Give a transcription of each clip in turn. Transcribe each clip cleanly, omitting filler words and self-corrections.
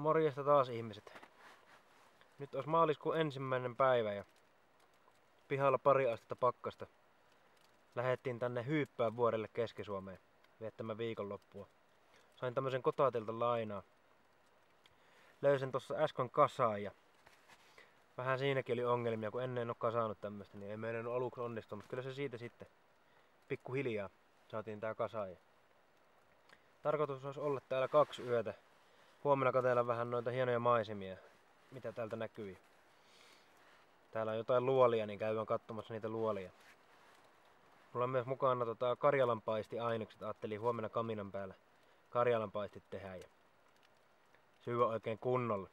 Morjesta taas ihmiset. Nyt olisi maaliskuun 1. päivä ja pihalla 2 astetta pakkasta. Lähettiin tänne Hyyppään vuorelle Keski-Suomeen viettämään viikonloppua. Sain tämmösen Kotatilta lainaa. Löysin tossa äsken kasaan ja vähän siinäkin oli ongelmia, kun ennen en ole kasannut tämmöstä, niin ei meidän aluksi onnistunut, mutta kyllä se siitä sitten pikkuhiljaa saatiin tää kasaan. Tarkoitus olisi olla täällä 2 yötä. Huomenna katsella vähän noita hienoja maisemia, mitä täältä näkyy. Täällä on jotain luolia, niin käydään katsomassa niitä luolia. Mulla on myös mukana karjalanpaisti-ainekset. Ajattelin huomenna kaminan päällä karjalanpaistit tehdä ja syödä oikein kunnolla.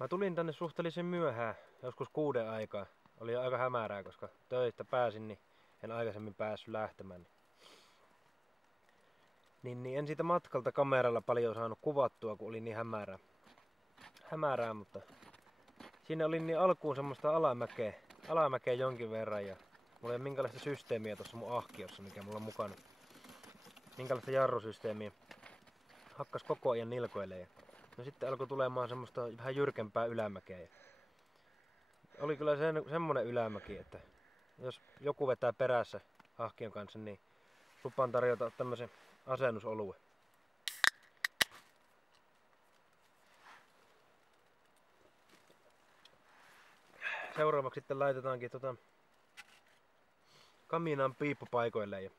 Mä tulin tänne suhteellisen myöhään, joskus 6 aikaa. Oli jo aika hämärää, koska töistä pääsin, niin en aikaisemmin päässyt lähtemään. Niin en siitä matkalta kameralla paljon saanut kuvattua, kun oli niin hämärää, mutta siinä oli niin alkuun semmoista alamäkeä jonkin verran ja mulla ei ole minkälaista systeemiä tuossa mun ahkiossa, mikä mulla on mukana. Minkälaista jarrusysteemiä. Hakkas koko ajan nilkoilee. No sitten alkoi tulemaan semmoista vähän jyrkempää ylämäkeä. Oli kyllä semmonen ylämäki, että jos joku vetää perässä ahkion kanssa, niin lupaan tarjota tämmösen asennusoluen. Seuraavaksi sitten laitetaankin kaminaan piippu paikoilleen ja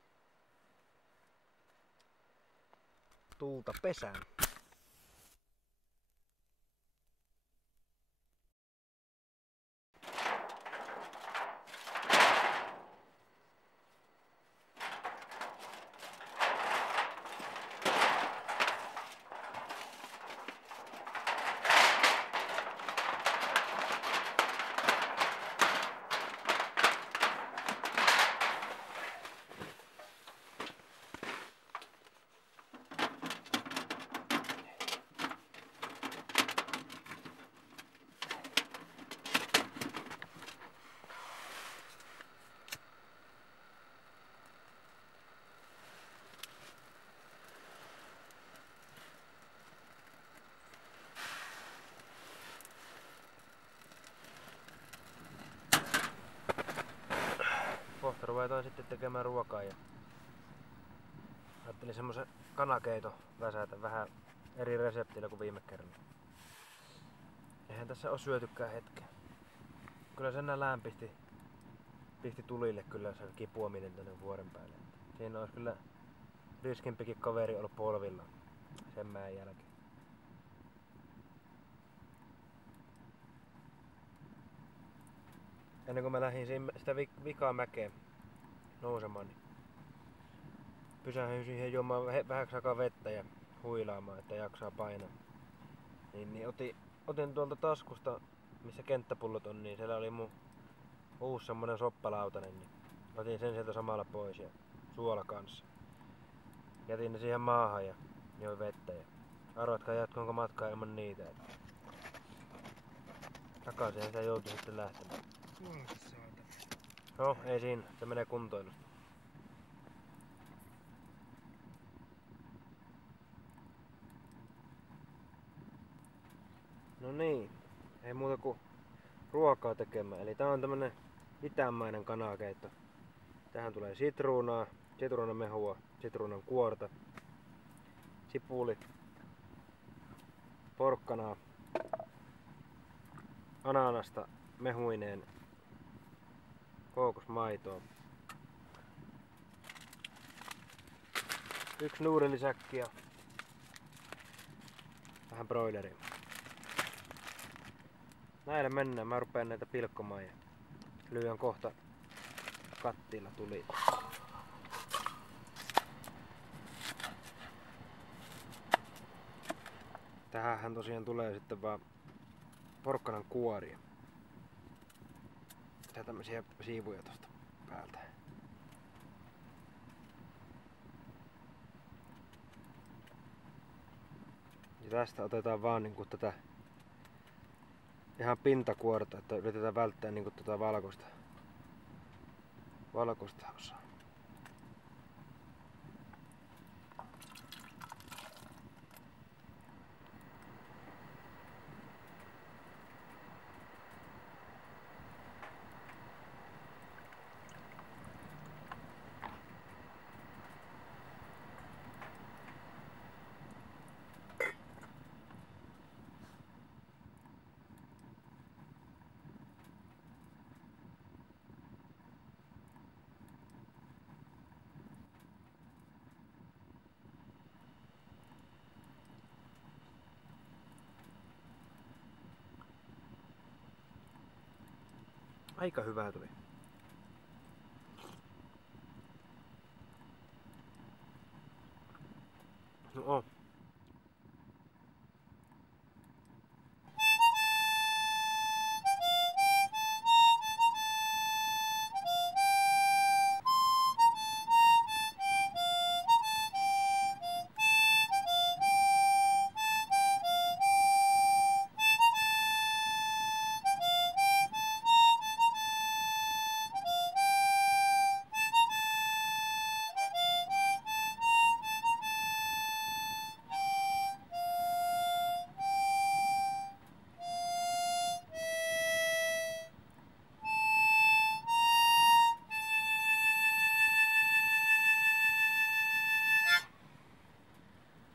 tulta pesään. Kohta ruvetaan sitten tekemään ruokaa ja ajattelin semmosen kanakeito väsätä vähän eri reseptillä kuin viime kerralla. Eihän tässä oo syötykään hetken. Kyllä sen nälään pisti tulille kyllä se kipuaminen tänne vuoren päälle. Siinä olisi kyllä riskimpikin kaveri ollut polvillaan sen mäen jälkeen. Ennen kuin mä lähdin sitä vikaa mäkeä nousemaan, niin pysähdyin siihen juomaan vähäksi aikaa vettä ja huilaamaan, että jaksaa painaa. Niin otin tuolta taskusta, missä kenttäpullot on, niin siellä oli mun uusi semmonen soppalautanen, niin otin sen sieltä samalla pois ja suola kanssa. Jätin ne siihen maahan ja join vettä ja arvatkaa jatkuinko matkaa ilman niitä. Takaisin sitä joutui sitten lähtemään. No, ei siinä. Se menee kuntoilusta. No niin. Ei muuta kuin ruokaa tekemään. Eli tää on tämmönen itämainen kanakeitto. Tähän tulee sitruunaa, sitruunamehua, sitruunan kuorta, sipulit, porkkanaa, ananasta mehuineen, kookosmaitoa, 1 nuudelisäkki ja vähän broileria. Näillä mennään. Mä rupeen näitä pilkkomaan ja lyön kohta kattila tuli. Tähänhän tosiaan tulee sitten vaan porkkanan kuoria. Ja tämmösiä siivuja tosta päältä. Ja tästä otetaan vaan niinku tätä pintakuorta, että yritetään välttää niinku tätä valkoista osaa. Aika hyvää tuli. No on.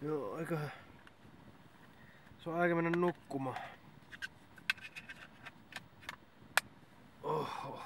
Joo, se on aika mennä nukkumaan. Oho.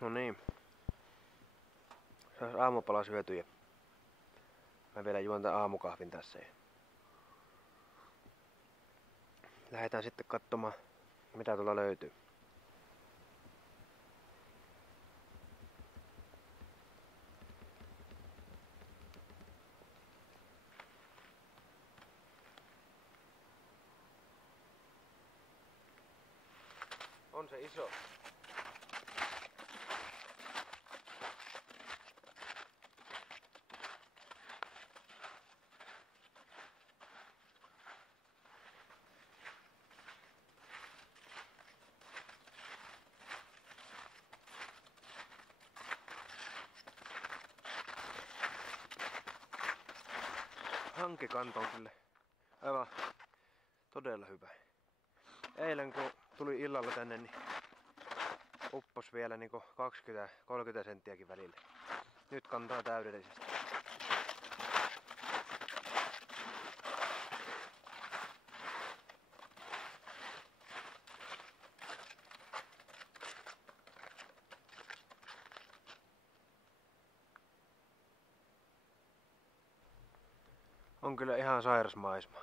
No niin. Saas aamupala syöty ja mä vielä juon tän aamukahvin tässä. Ja lähdetään sitten katsomaan mitä tuolla löytyy. On se iso. Hankekanta on kyllä aivan todella hyvä. Eilen kun tuli illalla tänne, niin uppos vielä niin 20-30 senttiäkin välillä. Nyt kantaa täydellisesti. On kyllä ihan sairas maisema.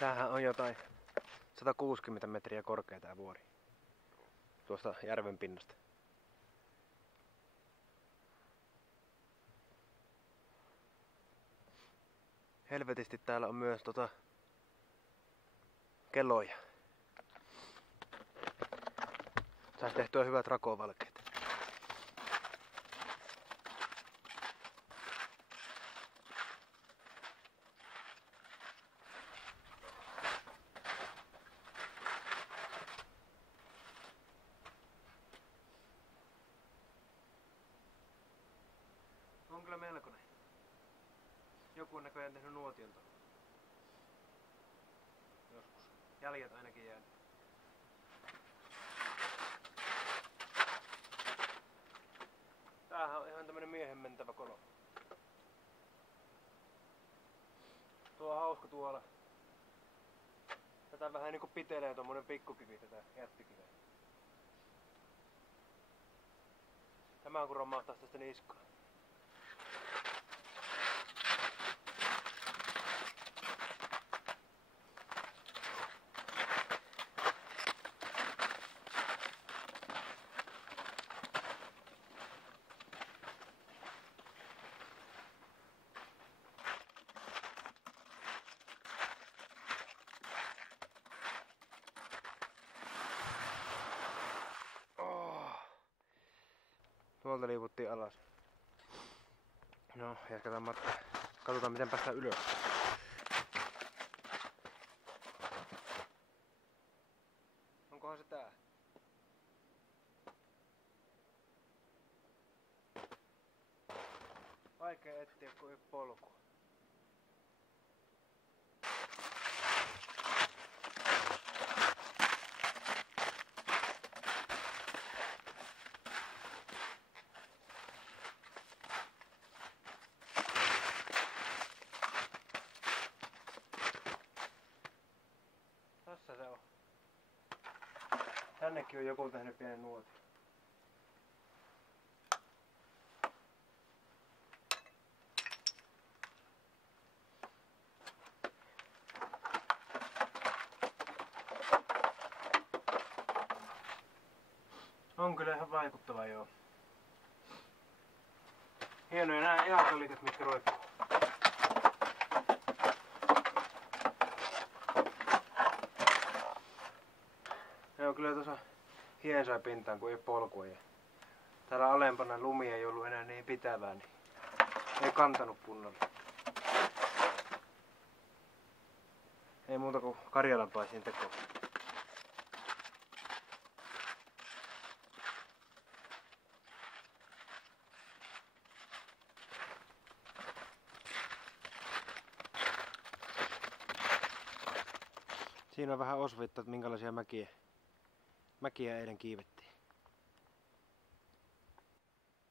Tämähän on jotain 160 metriä korkea tää vuori. tuosta järven pinnasta. Helvetisti täällä on myös keloja. Saisi tehtyä hyvät rakovalkeet. On kyllä melkoinen. Joku on näköjään tehnyt nuotion tuohon. Joskus. Jäljet ainakin jäänyt. Tämähän on ihan tämmönen miehen mentävä kolo. Tuo on hauska tuolla. Tätä vähän niinku pitelee tommonen pikkukivi, tätä jättikiveä. Tämä kun romahtaa tästä niskaan. Tuolta liivuttiin alas. No, jatketaan matkaa. Katsotaan miten päästään ylös. Onkohan se tää? Vaikea etsiä, kun ei polkua. Tässä se on. Tännekin on joku tehnyt pienen nuotin. On kyllä ihan vaikuttava, joo. Hienoja nää jalkaliikat, mitkä roikkuu. Ne on kyllä tuossa hiensää pintaan, kun ei polkua. Ja täällä alempana lumi ei ollut enää niin pitävää, niin ei kantanut kunnolla. Ei muuta kuin karjalanpaisin tekoon. Siinä on vähän osviittaa, että minkälaisia mäkiä eilen kiivettiin.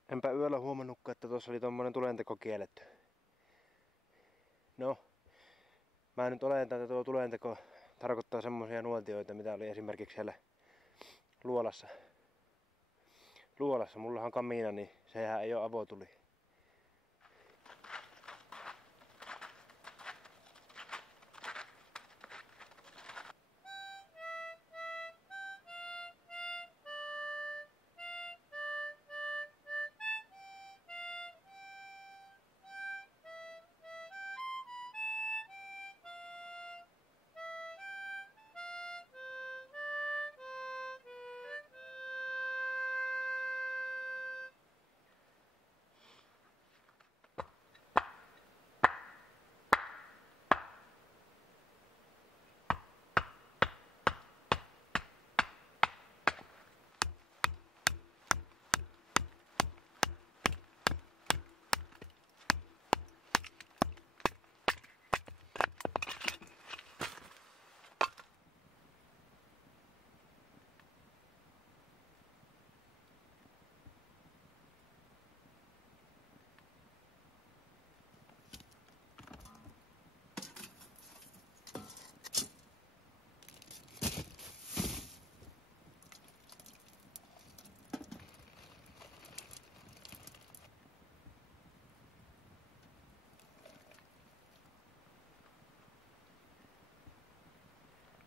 Enpä yöllä huomannutkaan, että tuossa oli tommonen tulenteko kielletty. No, mä nyt oletan, että tuo tulenteko tarkoittaa semmosia nuotioita, mitä oli esimerkiksi siellä luolassa. Mullahan on kamiina, niin sehän ei oo avotuli.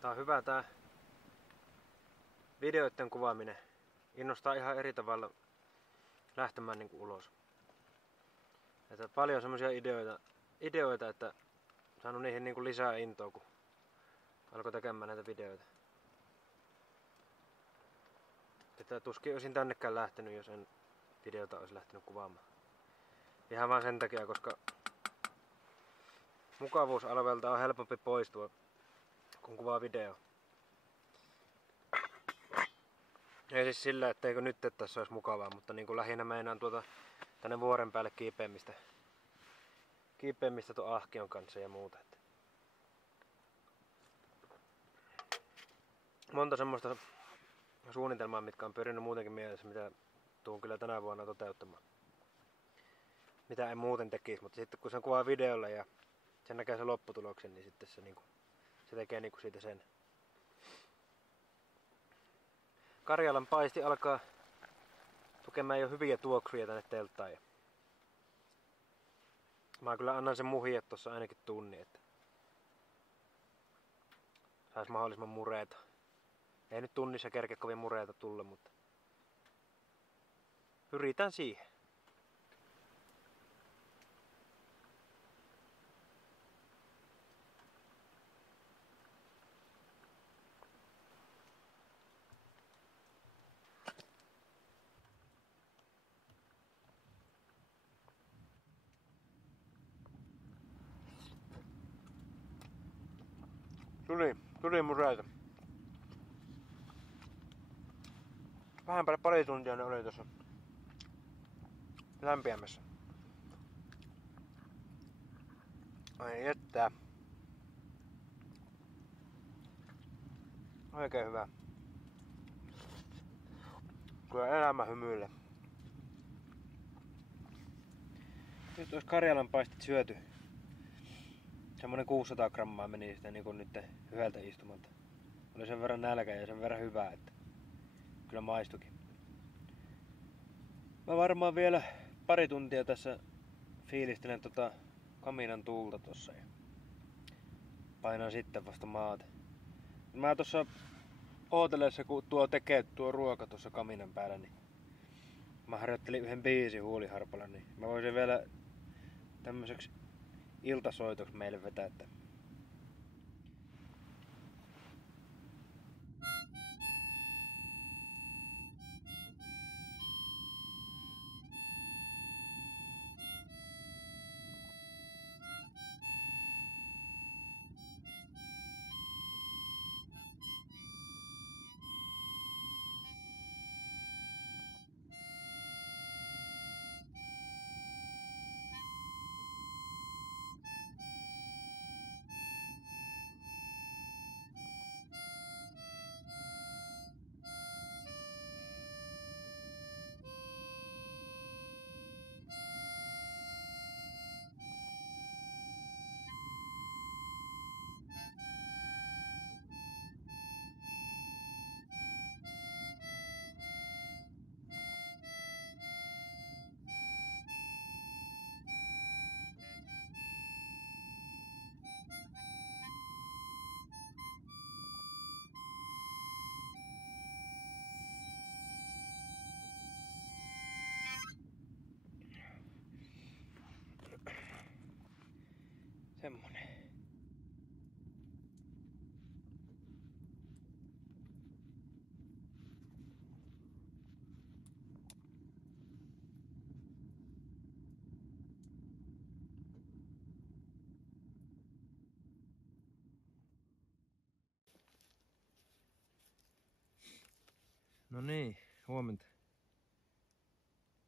Tää on hyvä tää videoiden kuvaaminen. innostaa ihan eri tavalla lähtemään niinku ulos. Että paljon semmoisia ideoita, että saanut niihin niinku lisää intoa, kun alkoi tekemään näitä videoita. Että tuskin olisin tännekään lähtenyt, jos en videota olisi lähtenyt kuvaamaan. Ihan vaan sen takia, koska mukavuusalueelta on helpompi poistua, kun kuvaa video. Ei siis sillä, etteikö nyt tässä olisi mukavaa, mutta niin kuin lähinnä meinaan tänne vuoren päälle kiipeämistä tuon ahkion kanssa ja muuta. Monta semmoista suunnitelmaa, mitkä on pyrinyt muutenkin mielessä, mitä tuun kyllä tänä vuonna toteuttamaan. Mitä en muuten tekisi, mutta sitten kun sen kuvaa videolla ja sen näkee sen lopputuloksen, niin sitten se tekee niinku siitä sen. Karjalan paisti alkaa tukemaan jo hyviä tuoksuja tänne telttaan. Ja mä kyllä annan sen muhia tossa ainakin tunnin, että sais mahdollisimman mureeta. Ei nyt tunnissa kerke kovin mureeta tulla, mutta pyritään siihen. Tuli mureita. Vähän päälle pari tuntia ne oli tuossa lämpiämässä. Ai että. Oikein hyvä. Kyllä elämä hymyilee. Nyt olisi Karjalan paistit syöty. Semmonen 600 grammaa meni sitä niin kuin nyt yhdeltä istumalta. Oli sen verran nälkä ja sen verran hyvää, että kyllä maistukin. Mä varmaan vielä pari tuntia tässä fiilistelen kaminan tuulta tossa ja painan sitten vasta maata. Mä tossa ootellessa, kun tuo ruoka tuossa kaminan päällä, niin mä harjoittelin yhden biisin huuliharpalla, niin mä voisin vielä tämmöiseksi iltasoitoksi meille vetää. Semmonen. No niin, huomenta.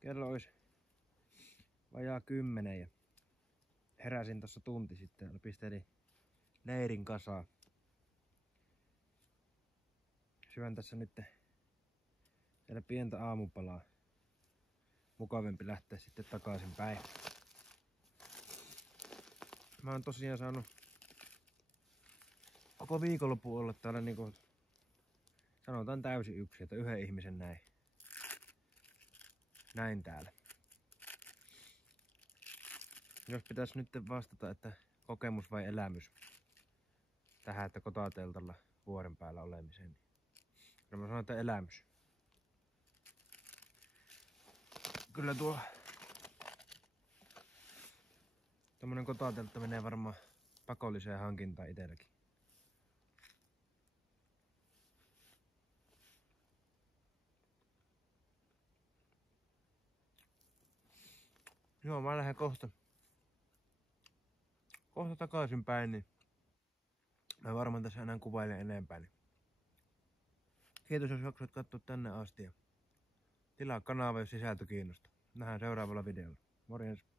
Kello olisi vajaa 10 ja heräsin tossa tunti sitten ja pistelin leirin kasaan. Syön tässä nyt vielä pientä aamupalaa. Mukavempi lähteä sitten takaisin päin. Mä oon tosiaan saanut koko viikonloppu olla täällä niinku sanotaan täysin yksin, että yhden ihmisen näin täällä. Jos pitäis nyt vastata, että kokemus vai elämys tähän, että kotateltalla vuoren päällä olemiseen, niin mä sanon, että elämys. Kyllä tuo tommonen kotateltta menee varmaan pakolliseen hankintaan itselläkin. Joo, mä lähden kohta takaisin päin, niin mä varmaan tässä enää kuvailen enempää. Niin. Kiitos jos jaksoit katsoa tänne asti ja tilaa kanava, jos sisältö kiinnostaa. Nähdään seuraavalla videolla. Morjens!